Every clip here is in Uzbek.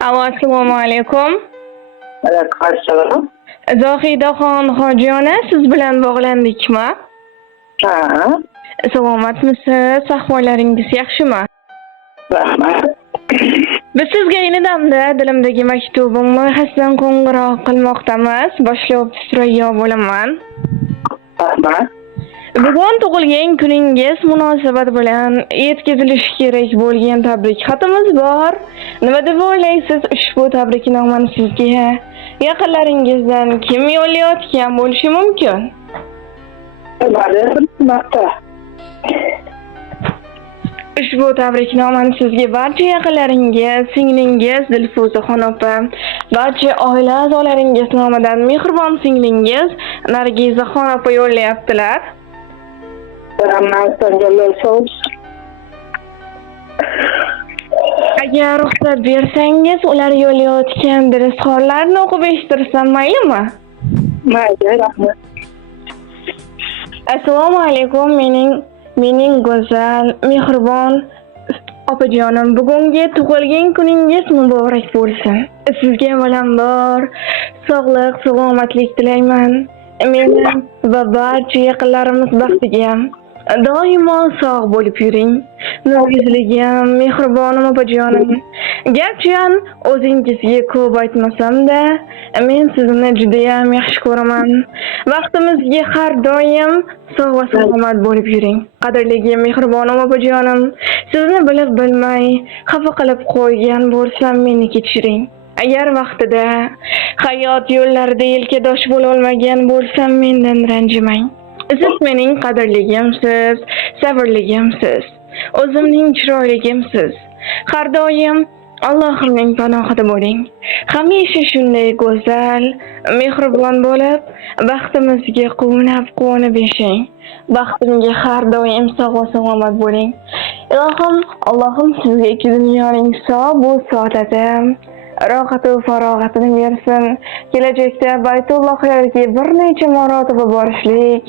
Assalomu alaykum. Alaykum. Zohidaxon Hojiyona, siz bilan bog'landikmi? Ha, Salomatmisiz? Ahvollaringiz yaxshimi? rahmat. Biz sizga yenidamda dilimdagi maktubim loyihasidan qo'ng'iroq qilmoqdamiz. Boshlovchi Surayyo bo'laman. Rahmat. Bugun tug'ilgan kuningiz munosabati bilan yetkazilishi kerak bo'lgan tabrik xatimiz bor. Nima deb o'ylaysiz? Ushbu tabriknomani sizga yaqinlaringizdan kim yo'llayotgan bo'lishi mumkin? Ushbu tabriknomani sizga barcha yaqinlaringiz, singlingiz Dilfuzaxon opa, barcha oila a'zolaringiz nomidan mehribon singlingiz Nargizaxon opa yo'llayaptilar. Agar ruxsat bersangiz, ular yo'llayotgan dirasxonlarni o'qib eshittirsam maylimi? Mayli, rahmat. Assalomu alaykum, mening go'zal, mehribon opajonim. Bugungi tug'ilgan kuningiz muborak bo'lsin. Sizga avvalambor sog'lik, salomatlik tilayman. Men va barcha yaqinlarimiz baxtiga doimo sog' bo'lib yuring. Nurgizligim, mehribonim opajonim. Garchi o'zingizga ko'p aytmasam-da, men sizni juda ham yaxshi ko'raman. Vaqtimizga har doim sog' va salomat bo'lib yuring. Qadrli mehribonim opajonim, sizni bilib bilmay xafa qilib qo'ygan bo'lsam, meni kechiring. Agar vaqtida hayot yo'llarida yelkadosh bo'la olmagan bo'lsam, mendan ranjimang. Siz mening qadrligimsiz, sabrligimsiz, o'zimning chiroyligimsiz. Har doim Allohimning panohida bo'ling. Hamisha shunday go'zal, mehribon bo'lib, baxtimizga quvonib yashang. Baxtimga har doim sog' va salomat bo'ling. Ilohim, Allohim sizga ikki dunyoning sog' bu saodati, rohat va farog'atini bersin. Kelajakda Baytullohlarga bir necha marotaba borishlik,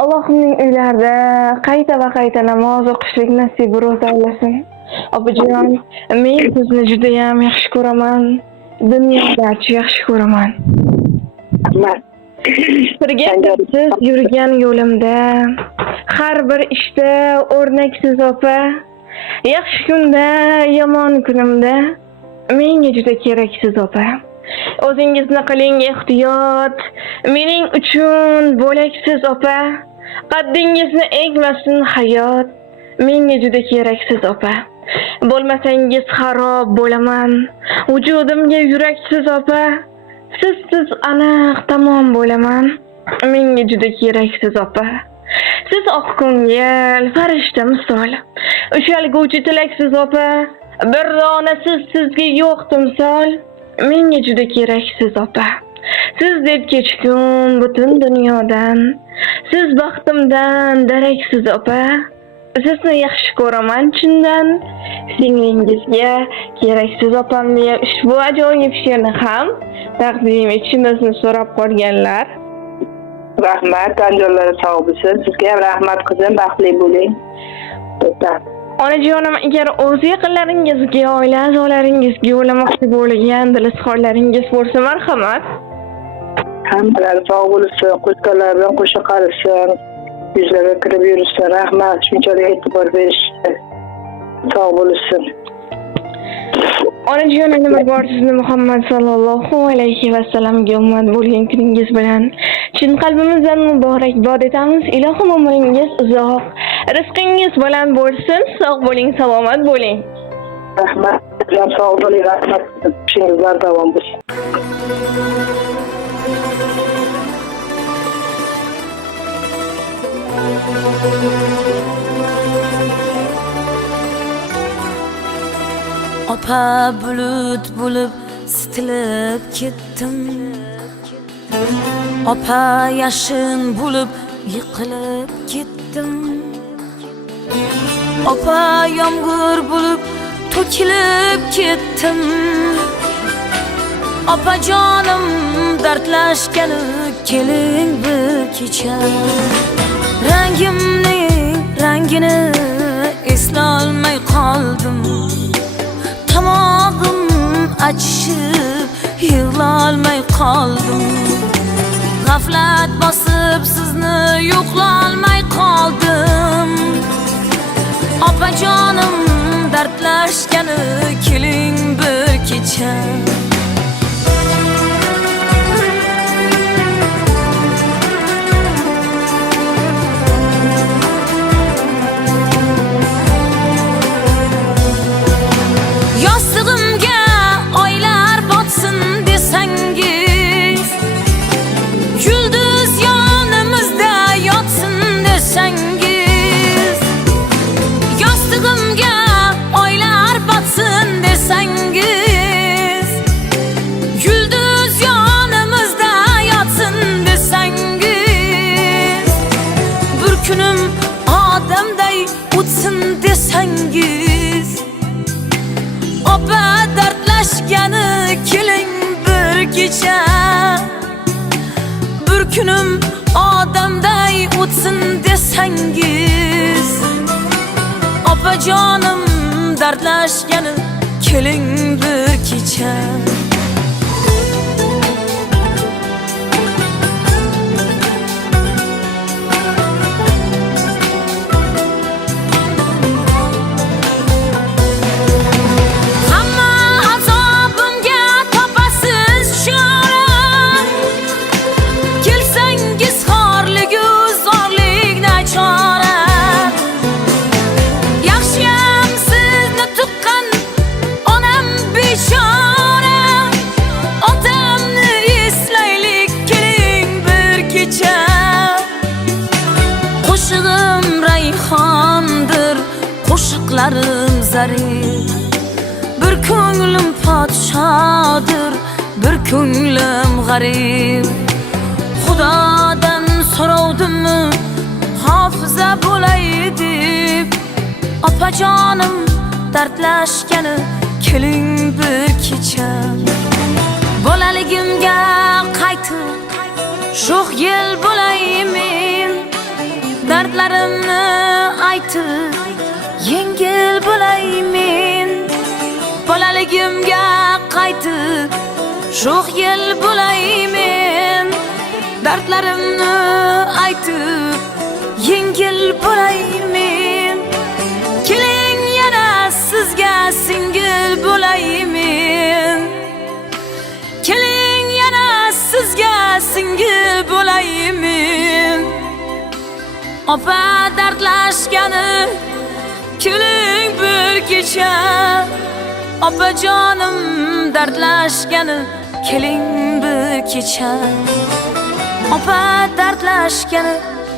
Allohning uylarida qayta namoz o'qishlik nasib aylasin. Opajon, men sizni juda ham yaxshi ko'raman. Dunyodachi yaxshi ko'raman. Rahmat. Birga siz yurgan yo'limda, har bir ishda o'rnaksiz opa. Yaxshi kunda, yomon kunimda menga juda keraksiz opa. O'zingizni qiling ehtiyot, mening uchun bo'laksiz opa. Qaddingizni egmasin hayot, menga juda keraksiz opa. Bo'lmasangiz xarob bo'laman, vujudimga yuraksiz opa. Sizsiz aniq tamom bo'laman, menga juda keraksiz opa. Siz oq ko'ngil, farishta misol, ushalguvchi tilaksiz opa. Bir dona sizga yo'q timsol, menga juda keraksiz opa. Siz deb kechgun butun dunyodan, siz baxtimdan daraksiz opa. Sizni yaxshi ko'raman chindan, singlingizga keraksiz opam deya ushbu ajoyib she'rni ham taqdim etishimizni so'rab qolganlar. Rahmat, tanjonlari sog' bo'lsin. Sizga ham rahmat qizim, baxtli bo'ling. Onajonim, agar o'z yaqinlaringizga, oila a'zolaringizga yo'llamoqchi bo'lgan dilizxorlaringiz bo'lsa, marhamat. Hammalari sog' bo'lsin, qo'shqanlar bilan qo'sha qolsin. Yuzlarga kirib yurishsin. Rahmat, shunchalik e'tibor berishdi. Sog' bo'lsin. Onajonim, nima bor sizni Muhammad sallallohu alayhi va sallamga ummat bo'lgan kuningiz bilan chin qalbimizdan muborakbod etamiz. Ilohim umringiz uzoq, rizqingiz baland bo'lsin. Sog' bo'ling, salomat bo'ling. Rahmat, sog' bo'ling, rahmat. Ishingizlar davom bo'lsin. Opa bulut bo'lib sitilib ketdim. Opa yashin bo'lib yiqilib ketdim. Opa yomg'ir bo'lib to'kilib ketdim. Opa jonim dardlashgani keling bir kecha. Rangini eslolmay qoldim. Tomog'im açışıp yığlalmay qaldım. Gaflat basıp sizni yo'qlolmay qaldim. Opajonim dardlashgani keling bir kecha. Yostig'imga oylar botsin desangiz, yulduz yonimizda yotsin desangiz, yostig'imga oylar botsin desangiz, yulduz yonimizda yotsin desangiz, bir kunim odamday o'tsin desangiz, opa dardlashgani keling bir kecha. Bir kunim odamday o'tsin desangiz, opajonim dardlashgani keling bir kecha. Qo'shig'im rayhondir, qo'shiqlarim zarif. Bir ko'nglim podshodir, bir ko'nglim g'arib. Xudodan so'ravdim hofiza bo'lay deb, opajonim dardlashgani keling bir kecha. Bolaligimga qaytib sho'x yil bo'laymen, dardlarimni aytib yengil bo'laymen. Bolaligimga qaytib sho'x yil bo'laymen, dardlarimni aytib yengil bo'laymen. Keling yana sizga singil bo'laymen, keling yana sizga singil bo'laymen. Opa dardlashgani keling bir kecha. Opajonim dardlashgani keling bir kecha. Opa dardlashgani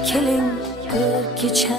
keling bir kecha.